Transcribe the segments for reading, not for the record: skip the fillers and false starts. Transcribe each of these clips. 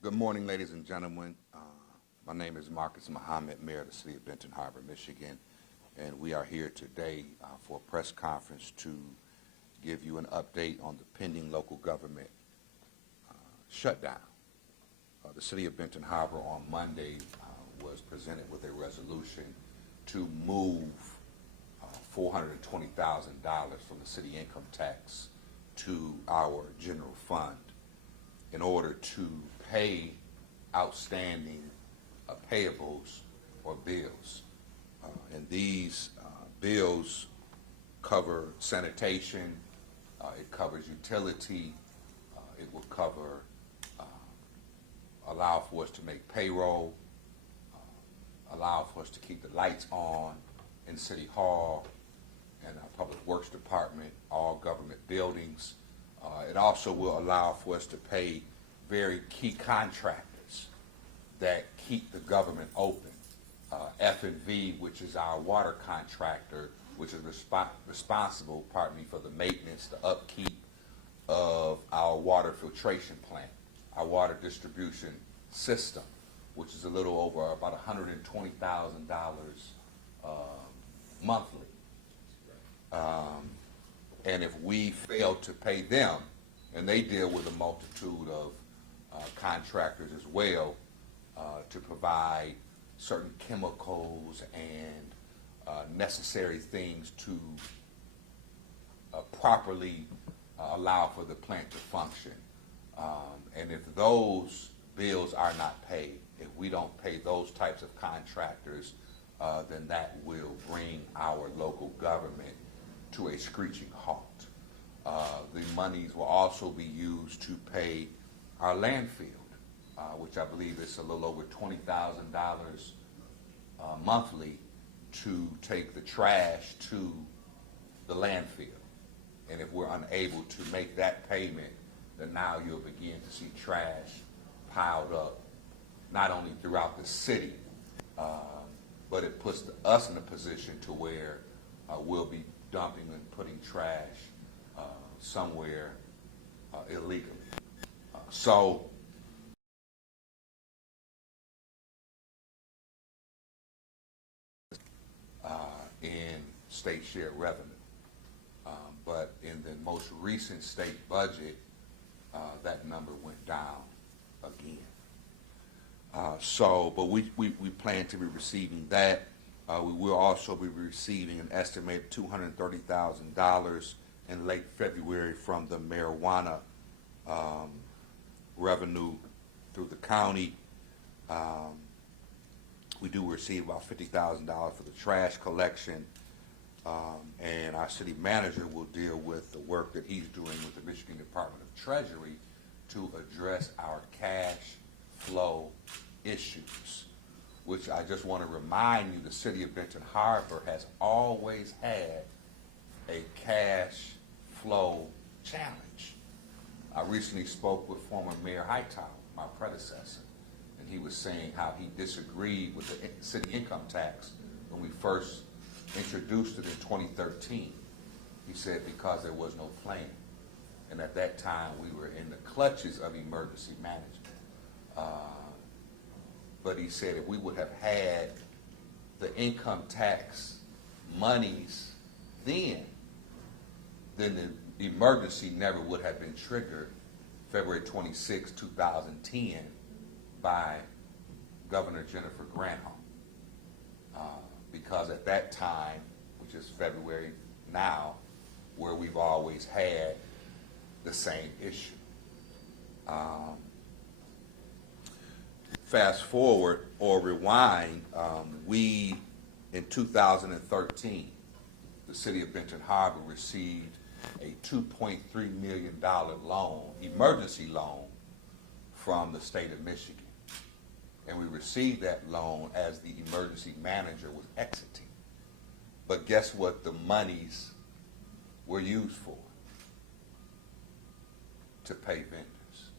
Good morning, ladies and gentlemen. My name is Marcus Muhammad, Mayor of the City of Benton Harbor, Michigan, and we are here today for a press conference to give you an update on the pending local government shutdown. The City of Benton Harbor on Monday was presented with a resolution to move $420,000 from the city income tax to our general fund in order to pay outstanding payables or bills. And these bills cover sanitation, it covers utility, it will cover, allow for us to make payroll, allow for us to keep the lights on in City Hall and our Public Works Department, all government buildings. It also will allow for us to pay very key contractors that keep the government open. F&V, which is our water contractor, which is responsible, for the maintenance, the upkeep of our water filtration plant, our water distribution system, which is a little over about $120,000 monthly. And if we fail to pay them, and they deal with a multitude of contractors as well to provide certain chemicals and necessary things to properly allow for the plant to function. And if those bills are not paid, if we don't pay those types of contractors, then that will bring our local government to a screeching halt. The monies will also be used to pay our landfill, which I believe is a little over $20,000 monthly to take the trash to the landfill. And if we're unable to make that payment, then now you'll begin to see trash piled up, not only throughout the city, but it puts us in a position to where we'll be dumping and putting trash somewhere illegally. So in state shared revenue. But in the most recent state budget, that number went down again. But we plan to be receiving that. We will also be receiving an estimated $230,000 in late February from the marijuana revenue through the county. We do receive about $50,000 for the trash collection, and our city manager will deal with the work that he's doing with the Michigan Department of Treasury to address our cash flow issues, which I just want to remind you, the city of Benton Harbor has always had a cash flow challenge. I recently spoke with former Mayor Hightower, my predecessor, and he was saying how he disagreed with the city income tax when we first introduced it in 2013. He said because there was no plan. And at that time, we were in the clutches of emergency management. But he said if we would have had the income tax monies then the emergency never would have been triggered February 26, 2010 by Governor Jennifer Granholm. Because at that time, which is February now, where we've always had the same issue. Fast forward or rewind, we, in 2013, the city of Benton Harbor received a $2.3 million loan, emergency loan, from the state of Michigan. And we received that loan as the emergency manager was exiting. But guess what the monies were used for? To pay vendors.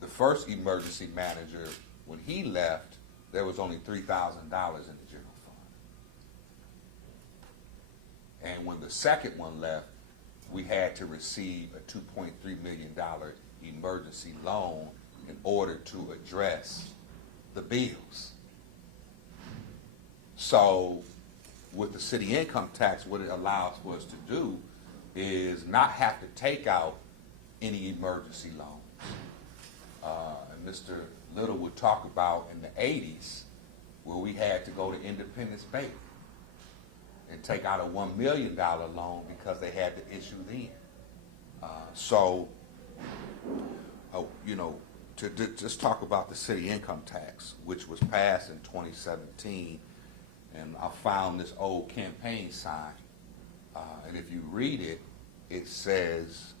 The first emergency manager, when he left, there was only $3,000 in the general fund. And when the second one left, we had to receive a $2.3 million emergency loan in order to address the bills. So with the city income tax, what it allows for us to do is not have to take out any emergency loans. And Mr. Little would talk about in the 80s where we had to go to Independence Bank and take out a $1 million loan because they had to issue then. To just talk about the city income tax, which was passed in 2017, and I found this old campaign sign, and if you read it, it says,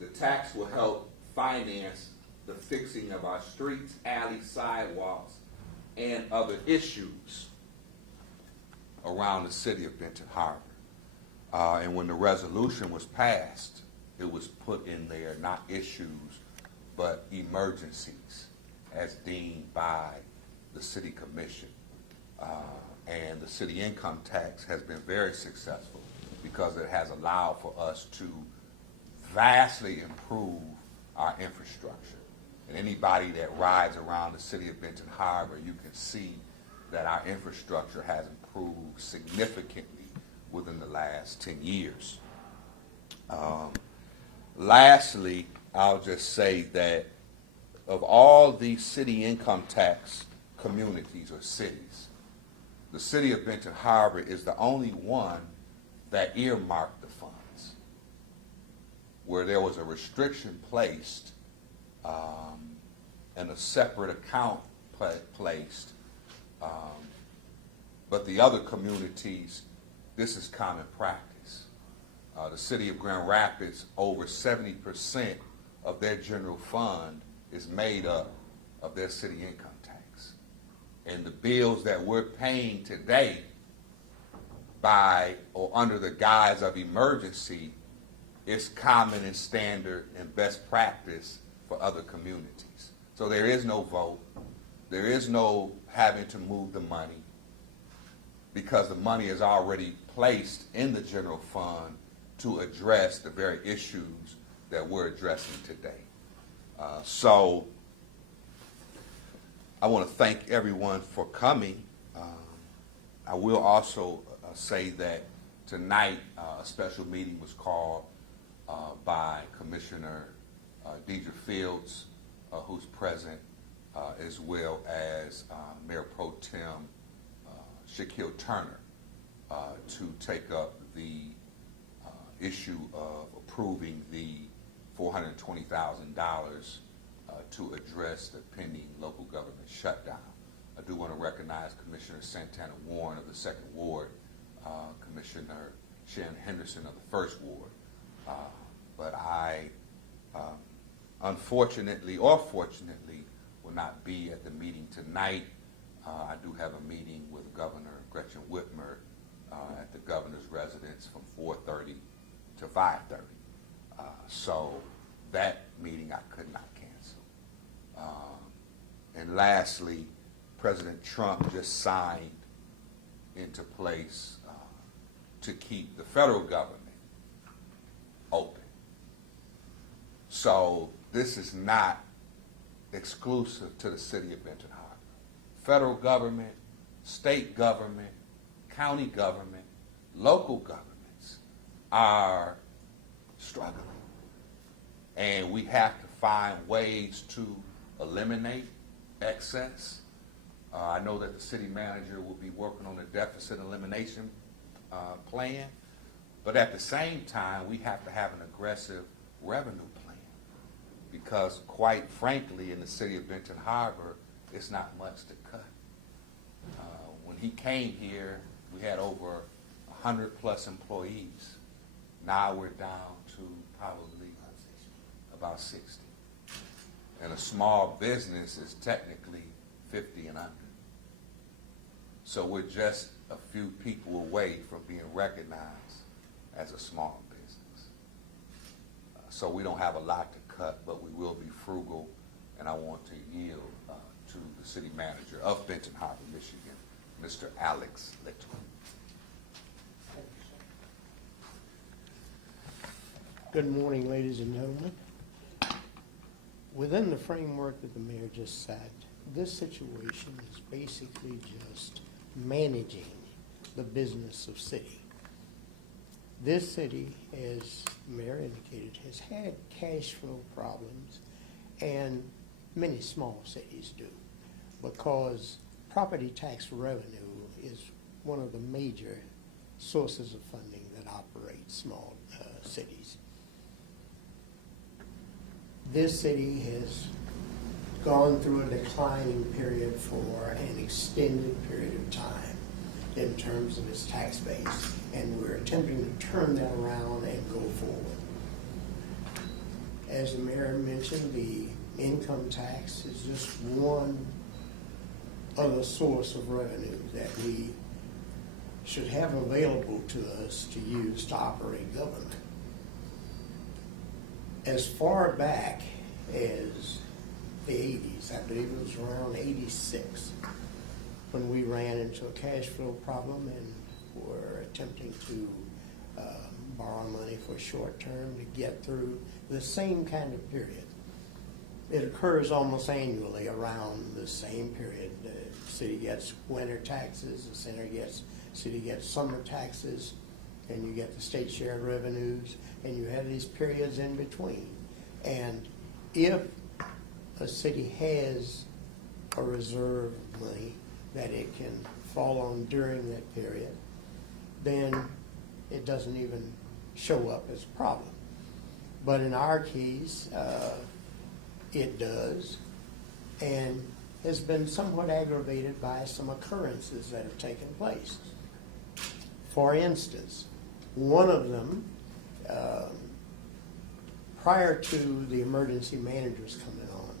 the tax will help finance the fixing of our streets, alleys, sidewalks, and other issues around the city of Benton Harbor. And when the resolution was passed, it was put in there not issues, but emergencies as deemed by the city commission. And the city income tax has been very successful because it has allowed for us to vastly improve our infrastructure. And anybody that rides around the city of Benton Harbor, you can see that our infrastructure has improved significantly within the last 10 years. Lastly, I'll just say that of all these city income tax communities or cities, the city of Benton Harbor is the only one that earmarked the funds, where there was a restriction placed and a separate account placed. But the other communities, this is common practice. The city of Grand Rapids, over 70% of their general fund is made up of their city income tax. And the bills that we're paying today by or under the guise of emergency is common and standard and best practice for other communities. So there is no vote. There is no having to move the money because the money is already placed in the general fund to address the very issues that we're addressing today. So I want to thank everyone for coming. I will also say that tonight a special meeting was called by Commissioner Deidre Fields, who's present, as well as Mayor Pro Tem Shaquille Turner, to take up the issue of approving the $420,000 to address the pending local government shutdown. I do want to recognize Commissioner Santana Warren of the 2nd Ward, Commissioner Sharon Henderson of the 1st Ward. But I, unfortunately or fortunately, will not be at the meeting tonight. I do have a meeting with Governor Gretchen Whitmer at the governor's residence from 4:30 to 5:30. So that meeting I could not cancel. And lastly, President Trump just signed into place to keep the federal government open. So this is not exclusive to the city of Benton Harbor. Federal government, state government, county government, local governments are struggling. And we have to find ways to eliminate excess. I know that the city manager will be working on a deficit elimination plan, but at the same time, we have to have an aggressive revenue plan because, quite frankly, in the city of Benton Harbor, it's not much to cut. When he came here, we had over 100+ employees. Now we're down to probably about 60. And a small business is technically 50 and under. So we're just a few people away from being recognized as a small business. So we don't have a lot to cut, but we will be frugal, and I want to yield to the city manager of Benton Harbor, Michigan, Mr. Alex Little. Good morning, ladies and gentlemen. Within the framework that the mayor just said, this situation is basically just managing the business of city. This city, as the mayor indicated, has had cash flow problems, and many small cities do, because property tax revenue is one of the major sources of funding that operates small cities. This city has gone through a declining period for an extended period of time in terms of its tax base, and we're attempting to turn that around and go forward. As the mayor mentioned, the income tax is just one other source of revenue that we should have available to us to use to operate government. As far back as the 80s, I believe it was around 86, when we ran into a cash flow problem and were attempting to borrow money for short term to get through the same kind of period. It occurs almost annually around the same period. The city gets winter taxes, the city gets summer taxes, and you get the state share revenues, and you have these periods in between. And if a city has a reserve of money that it can fall on during that period, then it doesn't even show up as a problem. But in our case, it does, and has been somewhat aggravated by some occurrences that have taken place. For instance, one of them, prior to the emergency managers coming on,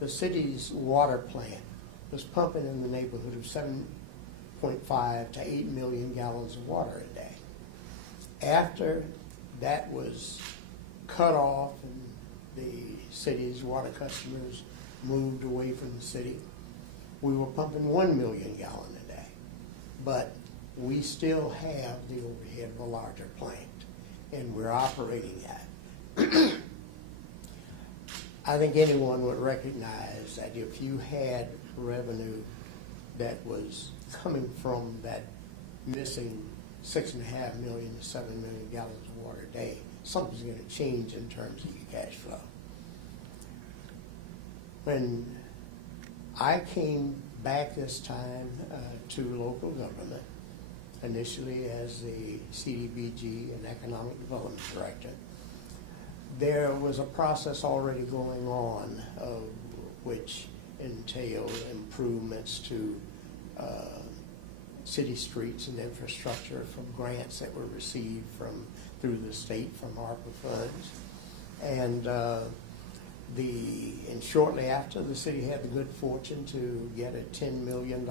the city's water plant was pumping in the neighborhood of 7.5 to 8 million gallons of water a day. After that was cut off and the city's water customers moved away from the city, we were pumping 1 million gallons a day. But we still have the overhead of a larger plant, and we're operating that. I think anyone would recognize that if you had revenue that was coming from that missing 6.5 million to 7 million gallons of water a day, something's going to change in terms of your cash flow. When I came back this time to local government, initially as the CDBG and Economic Development Director, there was a process already going on which entailed improvements to city streets and infrastructure from grants that were received through the state from ARPA funds. And shortly after, the city had the good fortune to get a $10 million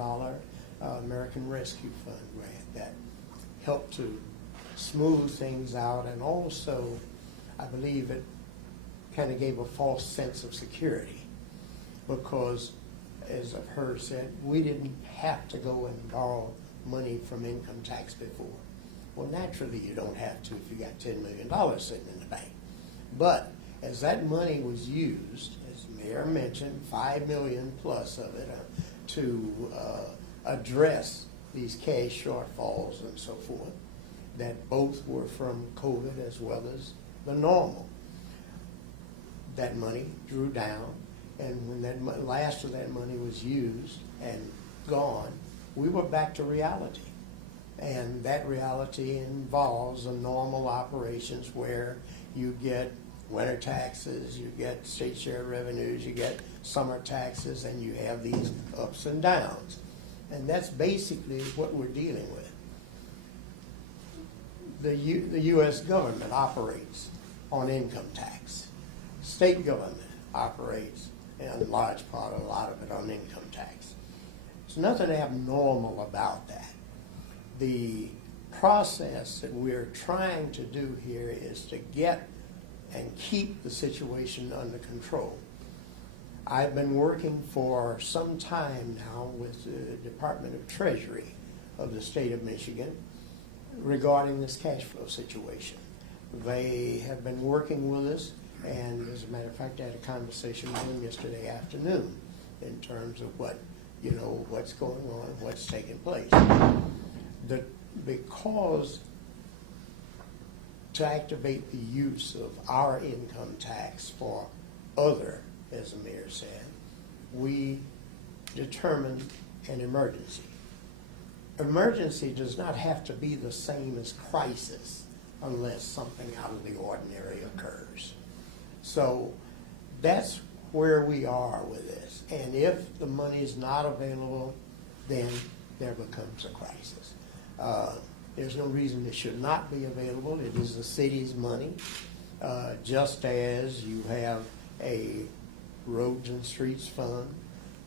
American Rescue Fund grant that helped to smooth things out, and also I believe it kind of gave a false sense of security, because, as I've heard said, we didn't have to go and borrow money from income tax before. Well, naturally you don't have to if you got $10 million sitting in the bank. But as that money was used, as the mayor mentioned, $5 million plus of it to address these cash shortfalls and so forth, that both were from COVID as well as the normal. That money drew down, and when that last of that money was used and gone, we were back to reality. And that reality involves the normal operations where you get winter taxes, you get state share revenues, you get summer taxes, and you have these ups and downs. And that's basically what we're dealing with. The U.S. government operates on income tax. State government operates, in large part, a lot of it on income tax. There's nothing abnormal about that. The process that we're trying to do here is to get and keep the situation under control. I've been working for some time now with the Department of Treasury of the state of Michigan regarding this cash flow situation. They have been working with us, and as a matter of fact, I had a conversation with them yesterday afternoon in terms of what's going on, what's taking place. Because to activate the use of our income tax for other, as the mayor said, we determined an emergency. Emergency does not have to be the same as crisis unless something out of the ordinary occurs. So that's where we are with this. And if the money is not available, then there becomes a crisis. There's no reason it should not be available. It is the city's money, just as you have a roads and streets fund,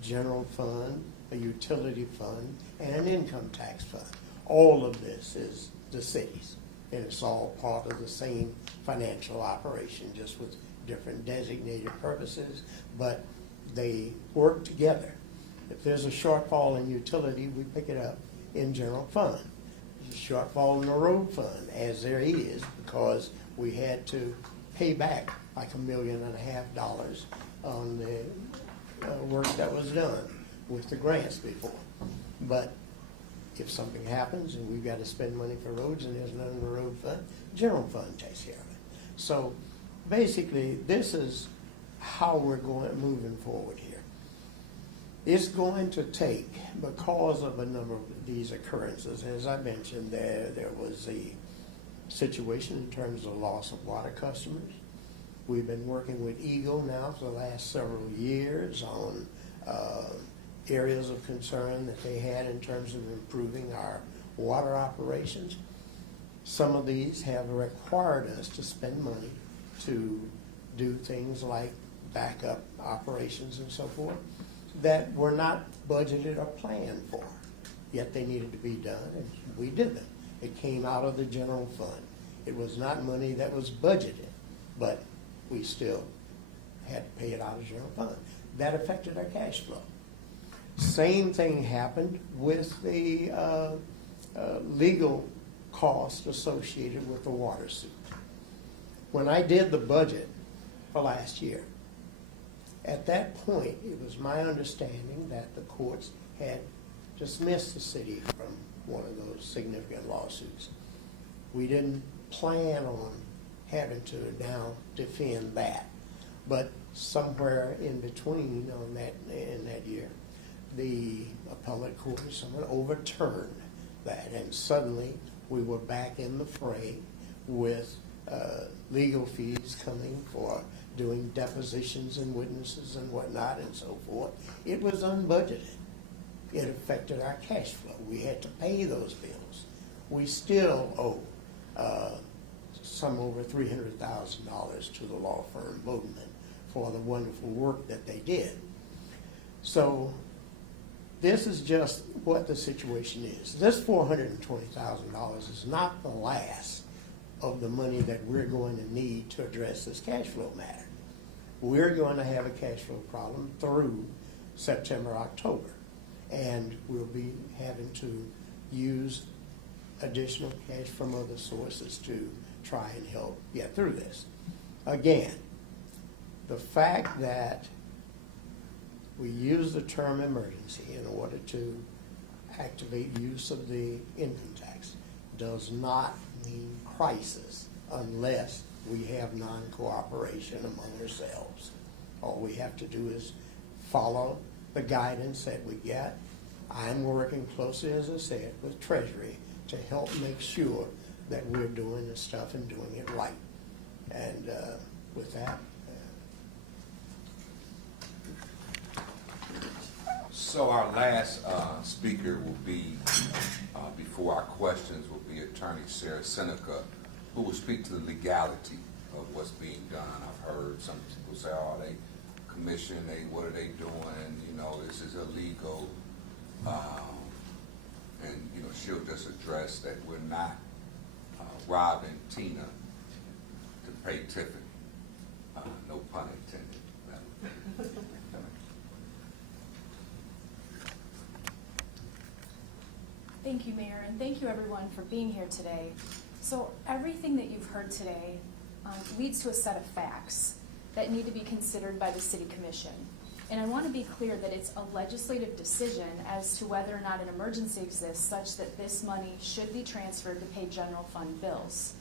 general fund, a utility fund, and an income tax fund. All of this is the city's, and it's all part of the same financial operation, just with different designated purposes, but they work together. If there's a shortfall in utility, we pick it up in general fund. There's a shortfall in the road fund, as there is, because we had to pay back like $1.5 million on the work that was done with the grants before. But if something happens and we've got to spend money for roads and there's none in the road fund, general fund takes care of it. So basically, this is how we're moving forward here. It's going to take, because of a number of these occurrences, as I mentioned, there was a situation in terms of loss of water customers. We've been working with Eagle now for the last several years on areas of concern that they had in terms of improving our water operations. Some of these have required us to spend money to do things like backup operations and so forth that were not budgeted or planned for, yet they needed to be done, and we did them. It came out of the general fund. It was not money that was budgeted, but we still had to pay it out of general fund. That affected our cash flow. Same thing happened with the legal cost associated with the water suit. When I did the budget for last year, at that point, it was my understanding that the courts had dismissed the city from one of those significant lawsuits. We didn't plan on having to now defend that, but somewhere in between in that year, the appellate court or someone overturned that, and suddenly we were back in the fray with legal fees coming for doing depositions and witnesses and whatnot and so forth. It was unbudgeted. It affected our cash flow. We had to pay those bills. We still owe some over $300,000 to the law firm Bodeman for the wonderful work that they did. So this is just what the situation is. This $420,000 is not the last of the money that we're going to need to address this cash flow matter. We're going to have a cash flow problem through September, October, and we'll be having to use additional cash from other sources to try and help get through this. Again, the fact that we use the term emergency in order to activate use of the income tax does not mean crisis unless we have non-cooperation among ourselves. All we have to do is follow the guidance that we get. I'm working closely, as I said, with Treasury to help make sure that we're doing this stuff and doing it right. And with that. So our last speaker will be, before our questions, will be Attorney Sarah Seneca, who will speak to the legality of what's being done. I've heard some people say, oh, they commission, what are they doing? You know, this is illegal. And, you know, she'll just address that we're not robbing Tina to pay Tiffany. No pun intended. Thank you, Mayor, and thank you everyone for being here today. So everything that you've heard today leads to a set of facts that need to be considered by the City Commission. And I want to be clear that it's a legislative decision as to whether or not an emergency exists such that this money should be transferred to pay general fund bills.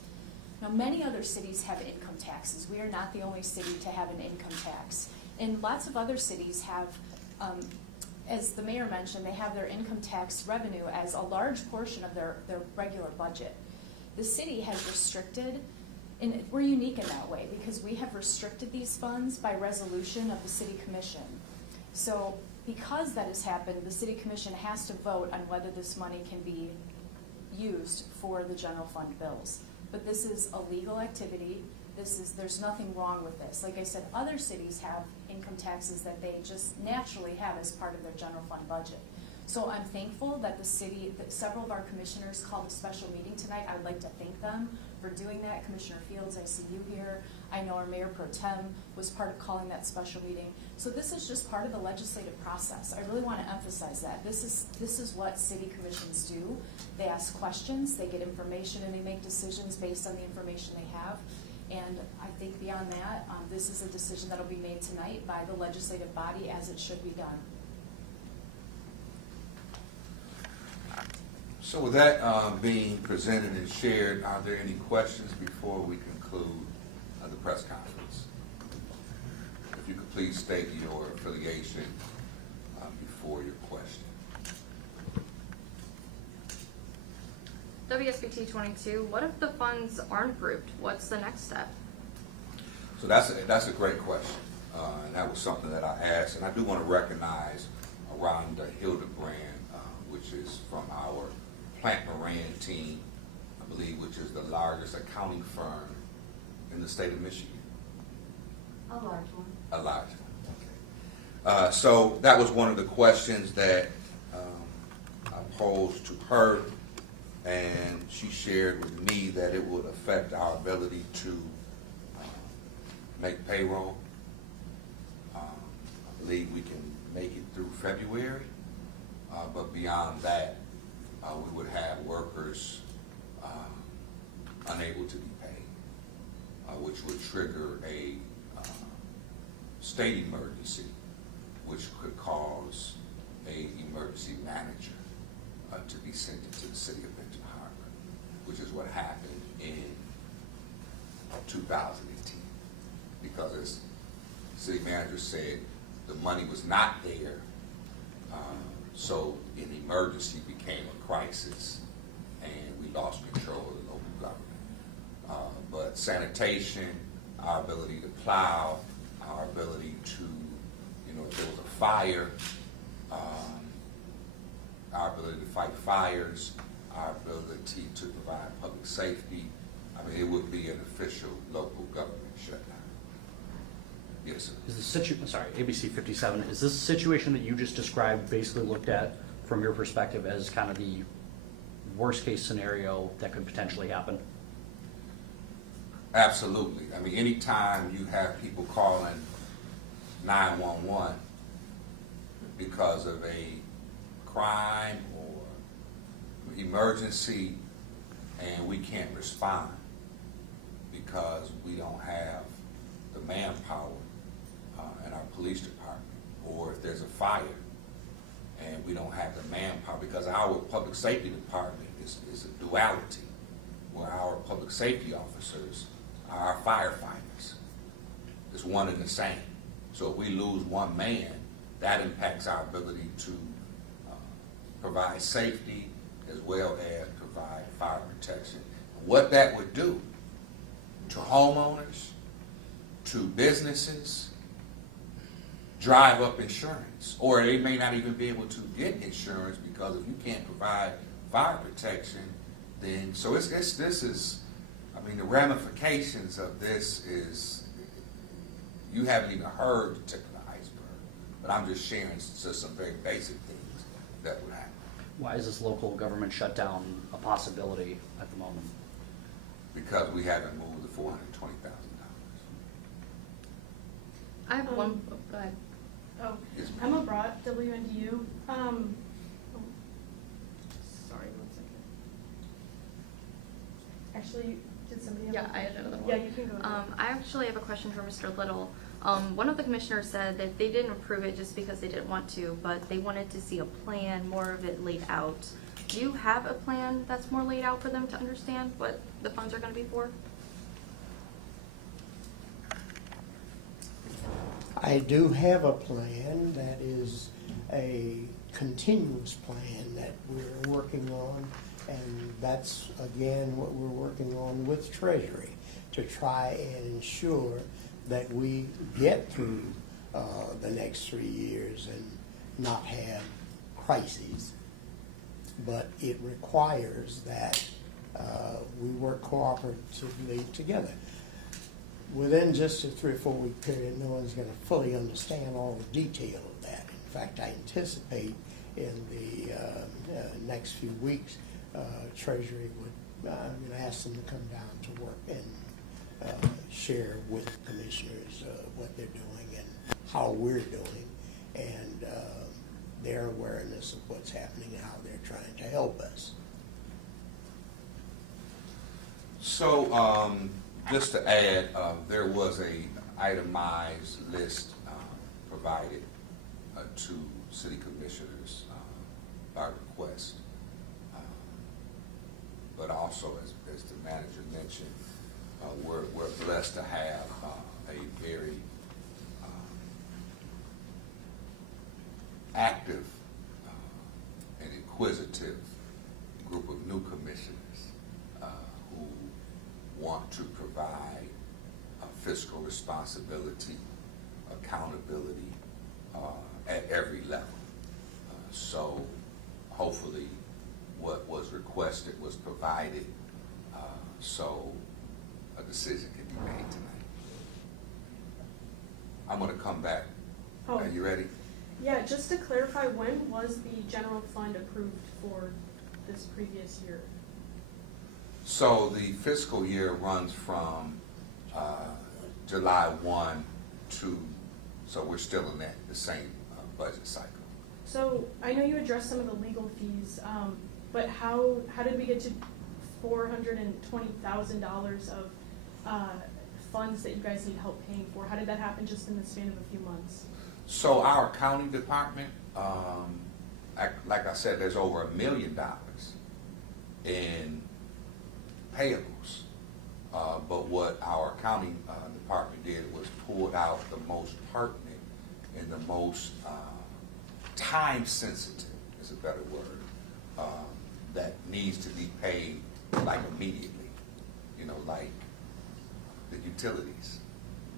Now, many other cities have income taxes. We are not the only city to have an income tax. And lots of other cities have, as the mayor mentioned, they have their income tax revenue as a large portion of their regular budget. The city has restricted, and we're unique in that way because we have restricted these funds by resolution of the City Commission. So because that has happened, the City Commission has to vote on whether this money can be used for the general fund bills. But this is a legal activity. There's nothing wrong with this. Like I said, other cities have income taxes that they just naturally have as part of their general fund budget. So I'm thankful that that several of our commissioners called a special meeting tonight. I would like to thank them for doing that. Commissioner Fields, I see you here. I know our Mayor Pro Tem was part of calling that special meeting. So this is just part of the legislative process. I really want to emphasize that. This is what city commissions do. They ask questions, they get information, and they make decisions based on the information they have. And I think beyond that, this is a decision that will be made tonight by the legislative body as it should be done. So with that being presented and shared, are there any questions before we conclude the press conference? If you could please state your affiliation before your question. WSBT-22, what if the funds aren't approved? What's the next step? So that's a great question, and that was something that I asked, and I do want to recognize Rhonda Hildebrand, which is from our Plant Moran team, I believe, which is the largest accounting firm in the state of Michigan. A large one. A large one. Okay. So that was one of the questions that I posed to her, and she shared with me that it would affect our ability to make payroll. I believe we can make it through February, but beyond that, we would have workers unable to be paid, which would trigger a state emergency, which could cause a emergency manager to be sent into the city of Benton Harbor, which is what happened in 2018. Because as the city manager said, the money was not there, so an emergency became a crisis, and we lost control of the local government. But sanitation, our ability to plow, our ability to, if there was a fire, our ability to fight fires, our ability to provide public safety, it would be an official local government shutdown. Yes, sir. Is the sorry, ABC 57, is this situation that you just described basically looked at from your perspective as kind of the worst case scenario that could potentially happen? Absolutely. Anytime you have people calling 911 because of a crime or emergency and we can't respond because we don't have the manpower in our police department, or if there's a fire and we don't have the manpower, because our public safety department is a duality, where our public safety officers are our firefighters. It's one and the same. So if we lose one man, that impacts our ability to provide safety as well as provide fire protection. What that would do to homeowners, to businesses, drive up insurance, or they may not even be able to get insurance because if you can't provide fire protection, then the ramifications of this is, you haven't even heard the tip of the iceberg, but I'm just sharing just some very basic things that would happen. Why is this local government shutdown a possibility at the moment? Because we haven't moved the $420,000. I have one. Go ahead. Oh, Yes, I'm abroad, WNDU. Sorry, 1 second. Actually, actually, did somebody have? Yeah, a I had question? another one. Yeah, you can go ahead. I actually have a question for Mr. Little. One of the commissioners said that they didn't approve it just because they didn't want to, but they wanted to see a plan, more of it laid out. Do you have a plan that's more laid out for them to understand what the funds are gonna be for? I do have a plan that is a continuous plan that we're working on, and that's, again, what we're working on with Treasury, to try and ensure that we get through the next 3 years and not have crises. But it requires that we work cooperatively together. Within just a 3 or 4 week period, no one's going to fully understand all the detail of that. In fact, I anticipate in the next few weeks, Treasury would, I'm going to ask them to come down to work and share with commissioners what they're doing and how we're doing, and their awareness of what's happening and how they're trying to help us. So, just to add, there was a itemized list provided to city commissioners by request. But also, as the manager mentioned, we're blessed to have a very active and inquisitive group of new commissioners who want to provide fiscal responsibility, accountability at every level. So hopefully what was requested was provided, so a decision can be made tonight. I'm going to come back. Oh. Are you ready? Yeah, just to clarify, when was the general fund approved for this previous year? So the fiscal year runs from July 1 to, so we're still in the same budget cycle. So I know you addressed some of the legal fees, but how did we get to $420,000 of funds that you guys need help paying for? How did that happen just in the span of a few months? So our accounting department, like I said, there's over $1 million in payables. But what our accounting department did was pulled out the most pertinent and the most time sensitive, is a better word, that needs to be paid like immediately. You know, like the utilities.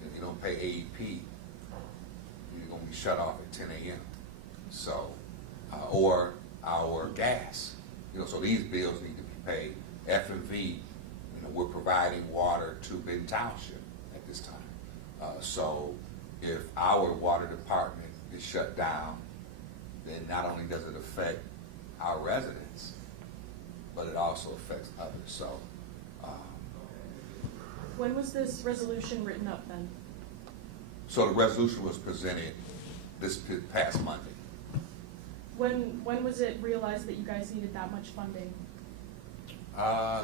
If you don't pay AEP, you're going to be shut off at 10 a.m. So, or our gas. You know, so these bills need to be paid. F&V, you know, we're providing water to Benton Township at this time. So if our water department is shut down, then not only does it affect our residents, but it also affects others. So, When was this resolution written up then? so the resolution was presented this past Monday. When was it realized that you guys needed that much funding?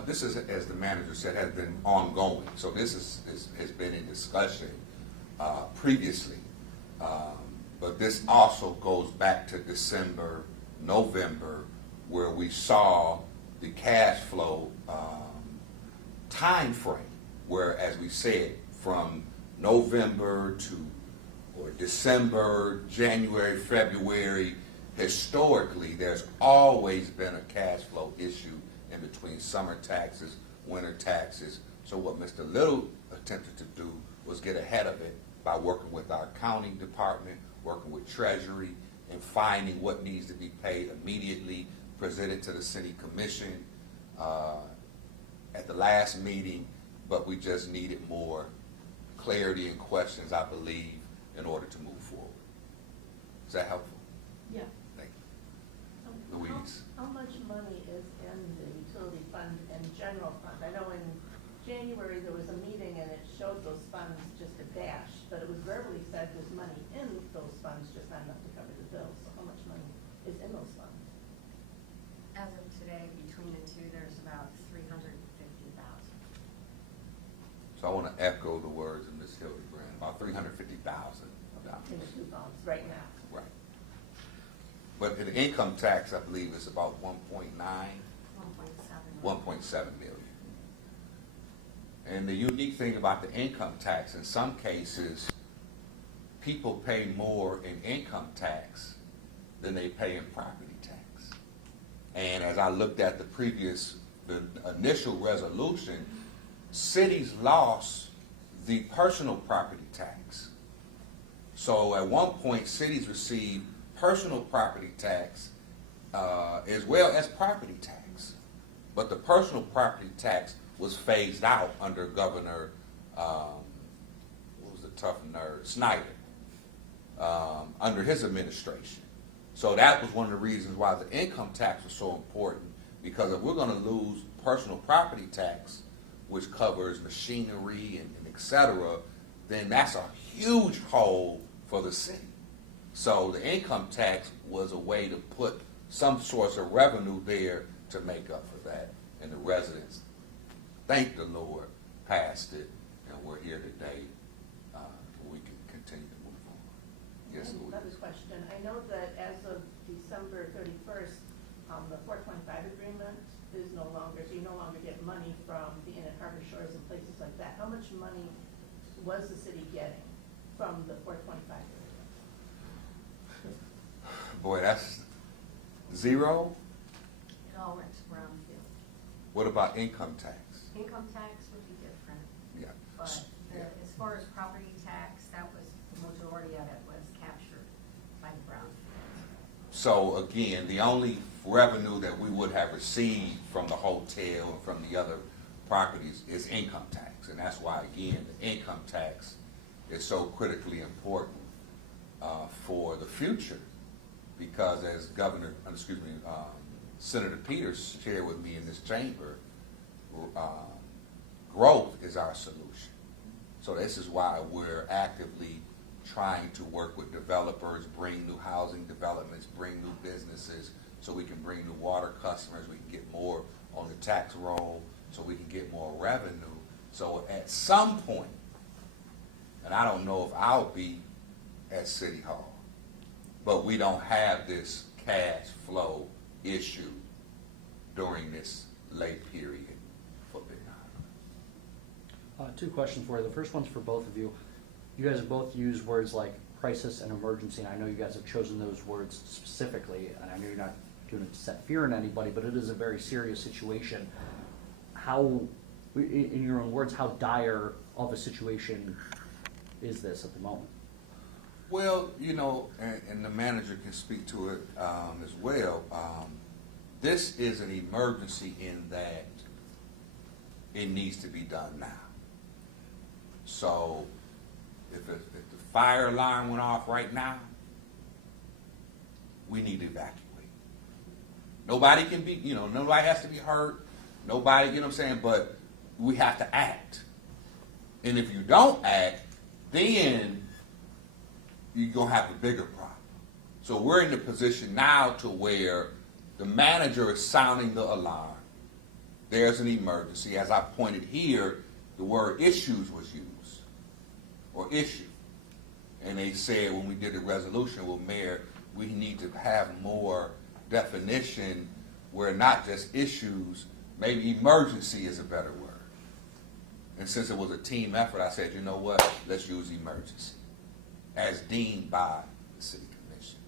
This is, as the manager said, has been ongoing. So this has been in discussion previously. But this also goes back to December, November, where we saw the cash flow time frame, where, as we said, from November to, or December, January, February, historically, there's always been a cash flow issue in between summer taxes, winter taxes. So what Mr. Little attempted to do was get ahead of it by working with our accounting department, working with Treasury, and finding what needs to be paid immediately, presented to the city commission at the last meeting, but we just needed more clarity and questions, I believe, in order to move forward. Is that helpful? Yeah. Thank you. Louise? How much money is in the utility fund and general fund? I know in January there was a meeting and it showed those funds just a dash, but it was verbally said there's money in those funds, just not enough to cover the bills. So how much money is in those funds? As of today, between the two, there's about $350,000. So I want to echo the words of Ms. Hildebrand, about 350,000 In the two funds right now. Right. But the income tax, I believe, is about 1.9, 1.7 million. And the unique thing about the income tax, in some cases, people pay more in income tax than they pay in property tax. And as I looked at the initial resolution, cities lost the personal property tax. So at one point, cities received personal property tax as well as property tax. But the personal property tax was phased out under Governor, what was the tough nerd, Snyder, under his administration. So that was one of the reasons why the income tax was so important, because if we're going to lose personal property tax, which covers machinery and et cetera, then that's a huge hole for the city. So the income tax was a way to put some source of revenue there to make up for that. And the residents, thank the Lord, passed it, and we're here today. We can continue to move on. Yes, And Louise. another question, I know that as of December 31st, the 425 agreement is no longer, so you no longer get money from the Inn and Harbor Shores and places like that. How much money was the city getting from the 425 agreement? Boy, that's zero. It all went to brownfield. What about income tax? Income tax would be different, Yeah. but Yeah. as far as property tax, that was, the majority of it was captured by the brownfield. So again, the only revenue that we would have received from the hotel and from the other properties is income tax. And that's why, again, the income tax is so critically important for the future. Because as Senator Peters shared with me in this chamber, growth is our solution. So this is why we're actively trying to work with developers, bring new housing developments, bring new businesses, so we can bring new water customers, we can get more on the tax roll, so we can get more revenue. So at some point, and I don't know if I'll be at City Hall, but we don't have this cash flow issue during this late period for Benton Harbor. Two questions for you. The first one's for both of you. You guys have both used words like crisis and emergency, and I know you guys have chosen those words specifically, and I know you're not doing it to set fear in anybody, but it is a very serious situation. How, in your own words, how dire of a situation is this at the moment? Well, and the manager can speak to it as well. This is an emergency in that it needs to be done now. So if the fire alarm went off right now, we need to evacuate. Nobody can be, nobody has to be hurt. Nobody, you know what I'm saying? But we have to act. And if you don't act, then you're going to have a bigger problem. So we're in the position now to where the manager is sounding the alarm. There's an emergency. As I pointed here, the word issues was used, or issue. And they said when we did the resolution, well, Mayor, we need to have more definition where not just issues, maybe emergency is a better word. And since it was a team effort, I said, you know what, let's use emergency as deemed by the city commission.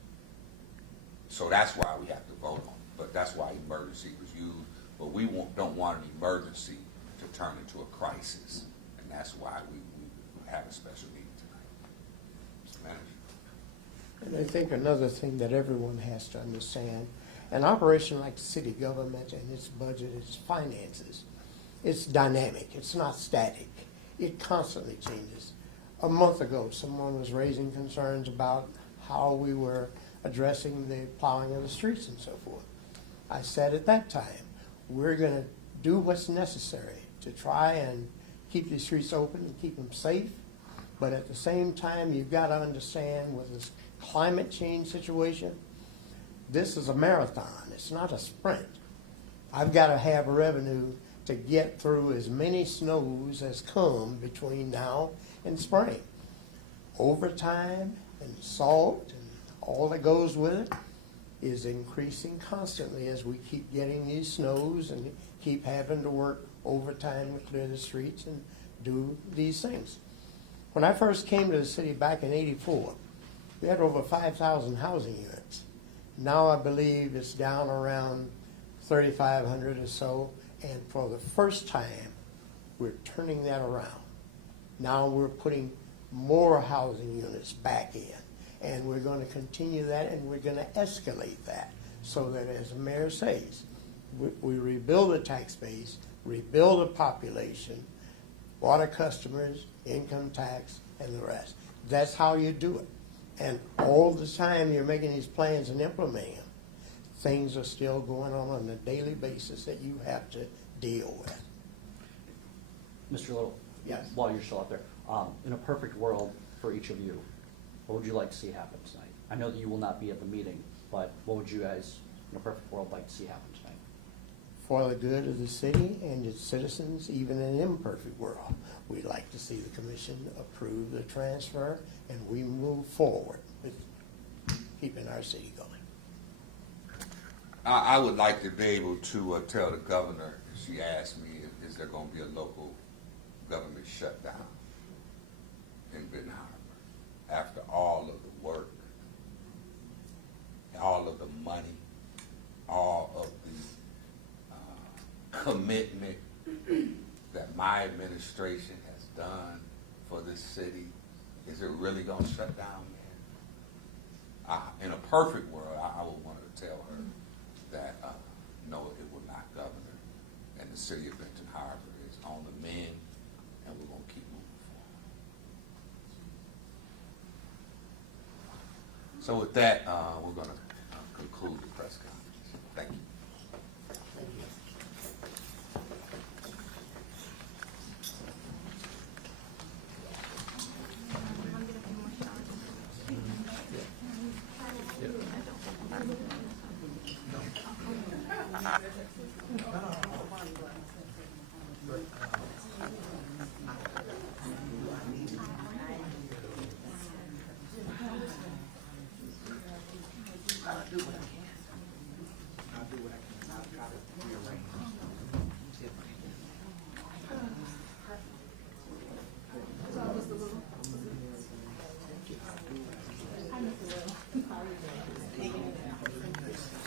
So that's why we have to vote on it. But that's why emergency was used. But we don't want an emergency to turn into a crisis. And that's why we have a special meeting tonight. Mr. Manager. And I think another thing that everyone has to understand, an operation like the city government and its budget, its finances, it's dynamic. It's not static. It constantly changes. A month ago, someone was raising concerns about how we were addressing the plowing of the streets and so forth. I said at that time, we're going to do what's necessary to try and keep these streets open and keep them safe. But at the same time, you've got to understand with this climate change situation, this is a marathon. It's not a sprint. I've got to have revenue to get through as many snows as come between now and spring. Overtime and salt and all that goes with it is increasing constantly as we keep getting these snows and keep having to work overtime to clear the streets and do these things. When I first came to the city back in '84, we had over 5,000 housing units. Now I believe it's down around 3,500 or so, and for the first time, we're turning that around. Now we're putting more housing units back in, and we're going to continue that, and we're going to escalate that so that, as the mayor says, we rebuild the tax base, rebuild the population, water customers, income tax, and the rest. That's how you do it. And all the time you're making these plans and implementing them, things are still going on a daily basis that you have to deal with. Mr. Little? Yes. While you're still out there, in a perfect world for each of you, what would you like to see happen tonight? I know that you will not be at the meeting, but what would you guys, in a perfect world, like to see happen tonight? For the good of the city and its citizens, even in an imperfect world, we'd like to see the commission approve the transfer and we move forward with keeping our city going. I would like to be able to tell the governor, she asked me, is there going to be a local government shutdown in Benton Harbor after all of the work, all of the money, all of the commitment that my administration has done for this city. Is it really going to shut down, man? In a perfect world, I would want to tell her that no, it will not, Governor, and the city of Benton Harbor is on the mend, and we're going to keep moving forward. So with that, we're going to conclude the press conference. Thank you.